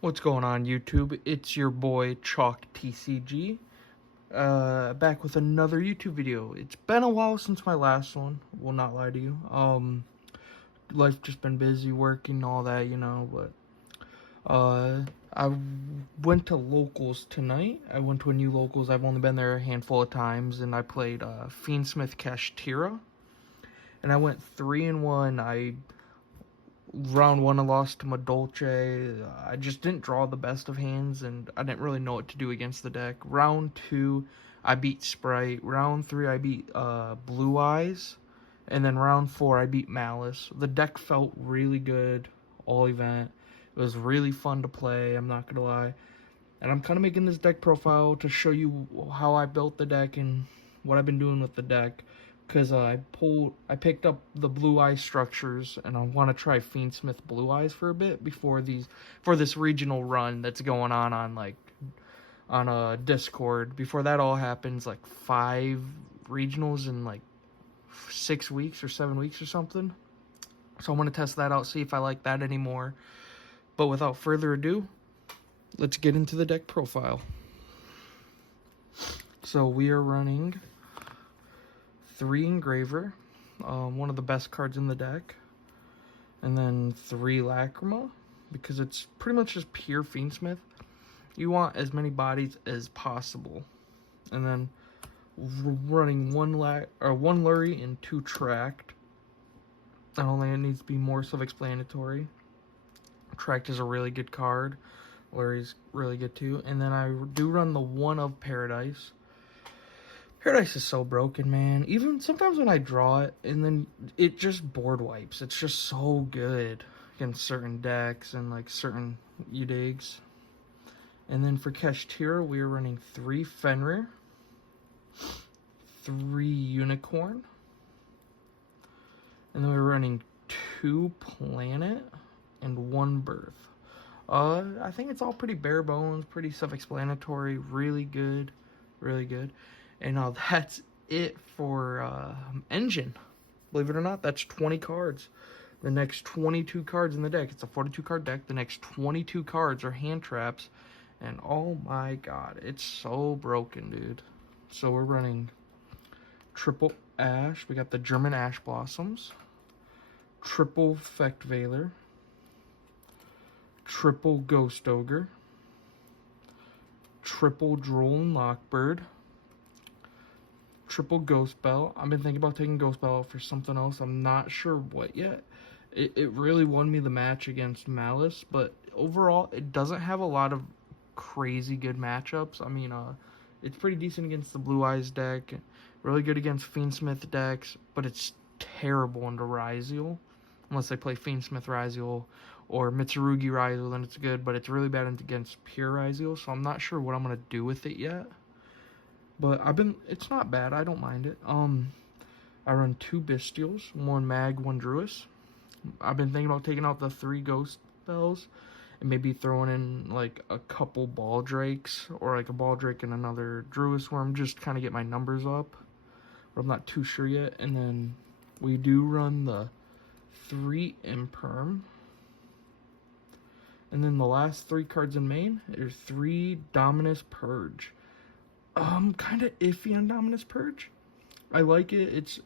What's going on, YouTube? It's your boy Chalk TCG, back with another YouTube video. It's been a while since my last one, will not lie to you. Life just been busy, working, all that, but I went to locals tonight. I went to a new locals. I've only been there a handful of times, and I played Fiendsmith Kashtira, and I went 3-1. Round 1 I lost to my Dolce. I just didn't draw the best of hands, and I didn't really know what to do against the deck. Round 2 I beat Sprite. Round 3 I beat Blue Eyes. And then round 4 I beat Malice. The deck felt really good all event. It was really fun to play, I'm not gonna lie. And I'm kind of making this deck profile to show you how I built the deck and what I've been doing with the deck. Because I picked up the Blue Eye structures, and I want to try Fiendsmith Blue Eyes for a bit for this regional run that's going on Discord. Before that all happens, like 5 regionals in like 6 weeks or 7 weeks or something. So I want to test that out, see if I like that anymore. But without further ado, let's get into the deck profile. So we are running 3 Engraver, one of the best cards in the deck, and then 3 Lacrima, because it's pretty much just pure Fiendsmith. You want as many bodies as possible, and then running one Lurie and 2 Tract. I don't think it needs to be more self-explanatory. Tract is a really good card. Lurie's really good too, and then I do run the 1 of Paradise. Paradise is so broken, man. Even sometimes when I draw it, and then it just board wipes. It's just so good against certain decks and like certain UDIGs. And then for Kashtira, we are running 3 Fenrir, 3 Unicorn, and then we're running 2 Planet and 1 Birth. I think it's all pretty bare bones, pretty self-explanatory, really good, really good. And that's it for Engine. Believe it or not, that's 20 cards. The next 22 cards in the deck, it's a 42 card deck. The next 22 cards are hand traps. And oh my god, it's so broken, dude. So we're running triple Ash. We got the German Ash Blossoms. Triple Fecht Veiler. Triple Ghost Ogre. Triple Drooling Lockbird. Triple Ghost Bell. I've been thinking about taking Ghost Bell for something else. I'm not sure what yet. It really won me the match against Malice, but overall, it doesn't have a lot of crazy good matchups. I mean, it's pretty decent against the Blue Eyes deck, really good against Fiendsmith decks, but it's terrible into Ryziel. Unless they play Fiendsmith Ryziel or Mitsurugi Ryziel, then it's good, but it's really bad against pure Ryziel, so I'm not sure what I'm going to do with it yet. But it's not bad. I don't mind it. I run 2 Bestials, 1 Mag, 1 Druis. I've been thinking about taking out the 3 Ghost Bells and maybe throwing in like a couple Baldrakes or like a Baldrake and another Druis Worm, just kind of get my numbers up. But I'm not too sure yet. And then we do run the 3 Imperm. And then the last 3 cards in main are 3 Dominus Purge. Kind of iffy on Dominus Purge. I like it. It's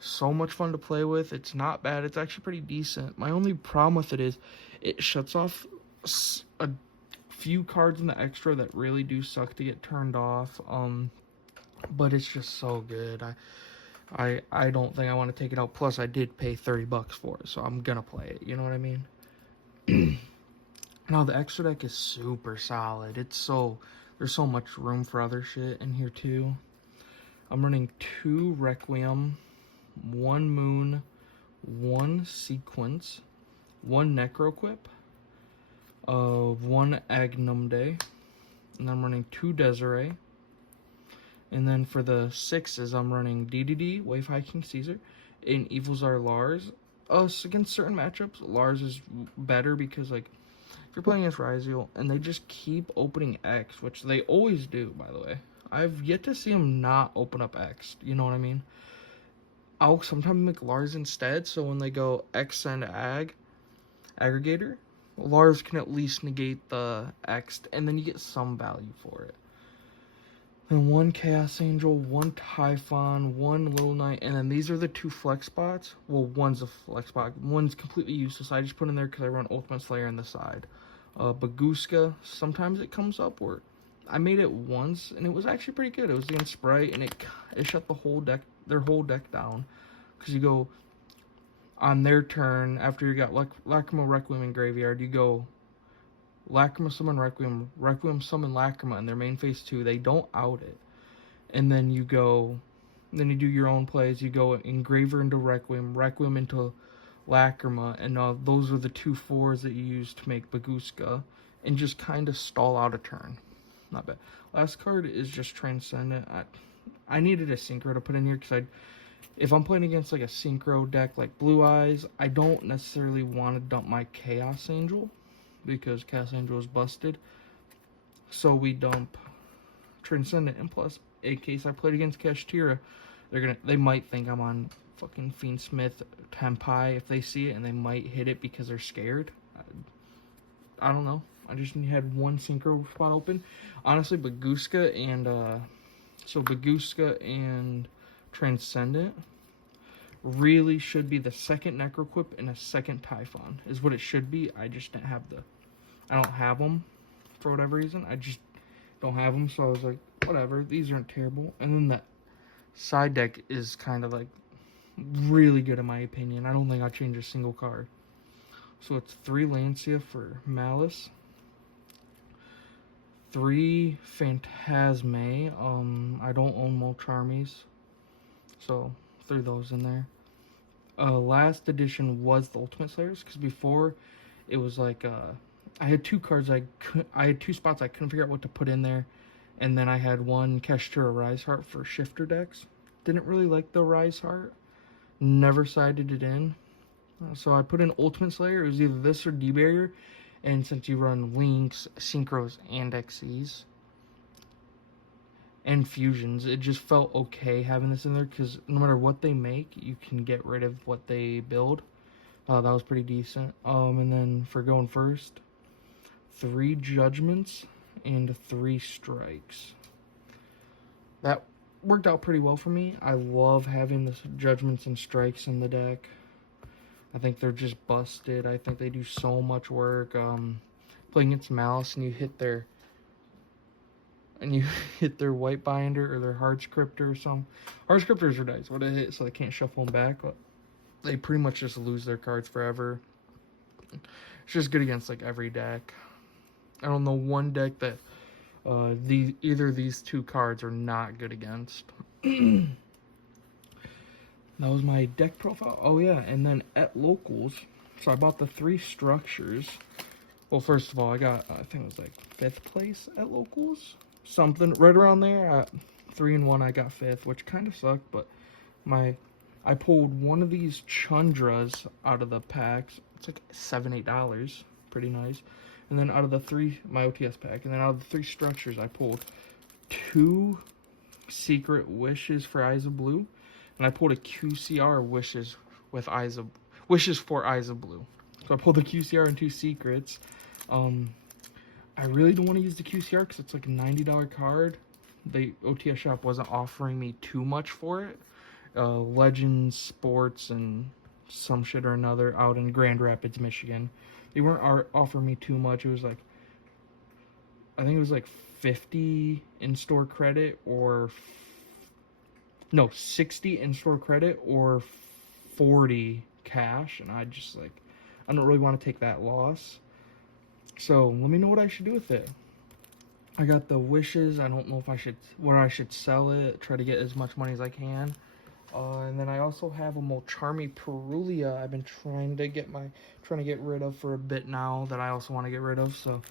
so much fun to play with. It's not bad. It's actually pretty decent. My only problem with it is it shuts off a few cards in the extra that really do suck to get turned off. But it's just so good. I don't think I want to take it out. Plus, I did pay $30 for it, so I'm gonna play it. You know what I mean? No, the extra deck is super solid. There's so much room for other shit in here too. I'm running 2 Requiem, 1 Moon, 1 Sequence, 1 Necroquip, 1 Agnum Day, and I'm running 2 Desiree. And then for the 6s, I'm running DDD, Wave High King Caesar, and Evilzar Lars. Against certain matchups, Lars is better because, like, if you're playing against Ryziel and they just keep opening X, which they always do, by the way. I've yet to see them not open up X, you know what I mean? I'll sometimes make Lars instead, so when they go X and Aggregator, Lars can at least negate the X, and then you get some value for it. Then one Chaos Angel, one Typhon, one Little Knight, and then these are the 2 flex spots. Well, one's a flex spot, one's completely useless. I just put in there because I run Ultimate Slayer on the side. Baguska, sometimes it comes up, or I made it once, and it was actually pretty good. It was against Sprite, and it shut their whole deck down. Because you go, on their turn, after you got Lacrima, Requiem, in graveyard, you go Lacrima, summon Requiem, Requiem, summon Lacrima in their main phase 2. They don't out it. And then you go, then you do your own plays. You go Engraver into Requiem, Requiem into Lacrima, and those are the 2 4s that you use to make Baguska, and just kind of stall out a turn. Not bad. Last card is just Transcendent. I needed a Synchro to put in here because if I'm playing against like a Synchro deck like Blue Eyes, I don't necessarily want to dump my Chaos Angel, because Chaos Angel is busted. So we dump Transcendent, and plus, in case I played against Kashtira, they might think I'm on fucking Fiendsmith Tempai if they see it, and they might hit it because they're scared. I don't know. I just had one Synchro spot open. Honestly, Baguska and Transcendent really should be the second Necroquip and a second Typhon, is what it should be. I just didn't have I don't have them for whatever reason. I just don't have them, so I was like, whatever, these aren't terrible. And then the side deck is kind of like really good in my opinion. I don't think I'll change a single card. So it's 3 Lancia for Malice, 3 Phantasme. I don't own Molcharmies, so 3 of those in there. Last edition was the Ultimate Slayers, because before it was like I had 2 cards I had 2 spots I couldn't figure out what to put in there, and then I had one Kashtira Rise Heart for shifter decks. Didn't really like the Rise Heart, never sided it in, so I put in Ultimate Slayer. It was either this or D-Barrier, and since you run Links, Synchros, and Xyz and Fusions, it just felt okay having this in there, because no matter what they make, you can get rid of what they build. That was pretty decent. And then for going first, 3 Judgments and 3 Strikes. That worked out pretty well for me. I love having the Judgments and Strikes in the deck. I think they're just busted. I think they do so much work. Playing against Malice, and you hit their White Binder or their Hard Scriptor or something. Hard Scriptors are nice. What I hit, so they can't shuffle them back, but they pretty much just lose their cards forever. It's just good against like every deck. I don't know one deck that either of these 2 cards are not good against. That was my deck profile. Oh yeah, and then at locals, so I bought the 3 structures. Well, first of all, I got I think it was like 5th place at locals, something right around there. At 3 and 1, I got 5th, which kind of sucked. But I pulled one of these Chundras out of the packs. It's like $7-8, pretty nice. And then out of the 3, my OTS pack, and then out of the 3 structures, I pulled 2 Secret Wishes for Eyes of Blue, and I pulled a QCR Wishes for Eyes of Blue. So I pulled the QCR and 2 secrets. I really don't want to use the QCR because it's like a $90 card. The OTS shop wasn't offering me too much for it. Legends, Sports, and some shit or another out in Grand Rapids, Michigan. They weren't offering me too much. It was like, I think it was like 50 in-store credit or, no, 60 in-store credit or 40 cash. And I just like, I don't really want to take that loss. So let me know what I should do with it. I got the Wishes. I don't know if I should sell it, try to get as much money as I can. And then I also have a Molcharmy Perulia I've been trying to get rid of for a bit now, that I also want to get rid of. So,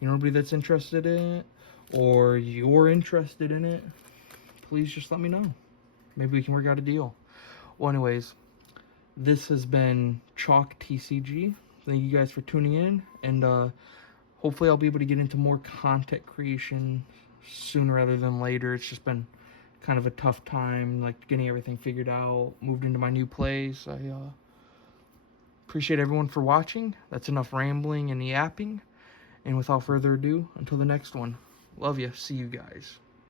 anybody that's interested in it, or you're interested in it, please just let me know. Maybe we can work out a deal. Well, anyways, this has been Chalk TCG. Thank you guys for tuning in, and hopefully I'll be able to get into more content creation sooner rather than later. It's just been kind of a tough time, like getting everything figured out. Moved into my new place. I Appreciate everyone for watching. That's enough rambling and yapping. And without further ado, until the next one. Love ya. See you guys.